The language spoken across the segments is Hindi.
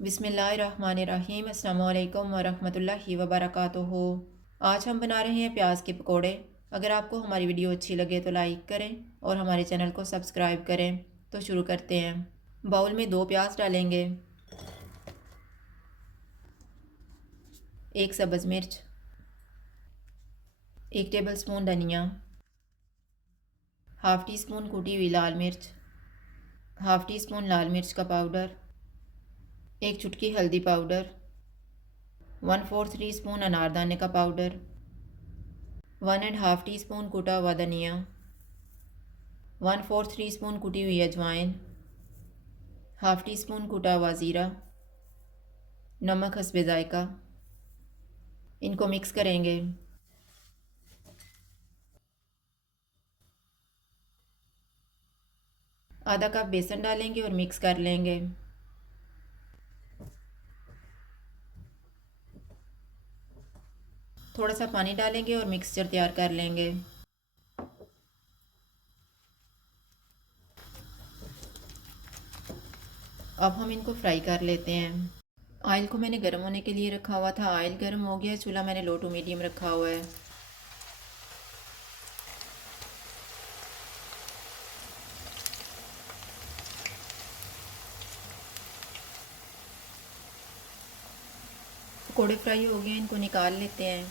बिस्मिल्लाहिर्रहमानिर्रहीम। अस्सलामु अलैकुम वरहमतुल्लाहि वबरकातुहू। आज हम बना रहे हैं प्याज के पकोड़े। अगर आपको हमारी वीडियो अच्छी लगे तो लाइक करें और हमारे चैनल को सब्सक्राइब करें। तो शुरू करते हैं। बाउल में 2 प्याज डालेंगे, 1 सब्ज़ मिर्च, 1 टेबलस्पून धनिया, हाफ़ टी स्पून कुटी हुई लाल मिर्च, हाफ़ टी स्पून लाल मिर्च का पाउडर, 1 चुटकी हल्दी पाउडर, 1/4 टी स्पून अनारदाने का पाउडर, 1.5 टी स्पून कुटा हुआ धनिया, 1/4 टी स्पून कुटी हुई अजवाइन, हाफ़ टी स्पून कुटा हुआ ज़ीरा, नमक हस्बे ज़ायका। इनको मिक्स करेंगे। आधा कप बेसन डालेंगे और मिक्स कर लेंगे। थोड़ा सा पानी डालेंगे और मिक्सचर तैयार कर लेंगे। अब हम इनको फ्राई कर लेते हैं। ऑयल को मैंने गर्म होने के लिए रखा हुआ था। ऑयल गर्म हो गया। चूल्हा मैंने लो टू मीडियम रखा हुआ है। पकौड़े फ्राई हो गए, इनको निकाल लेते हैं।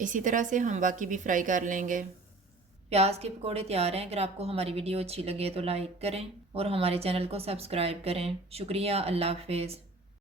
इसी तरह से हम बाकी भी फ्राई कर लेंगे। प्याज के पकौड़े तैयार हैं। अगर आपको हमारी वीडियो अच्छी लगे तो लाइक करें और हमारे चैनल को सब्सक्राइब करें। शुक्रिया। अल्लाह हाफ़िज़।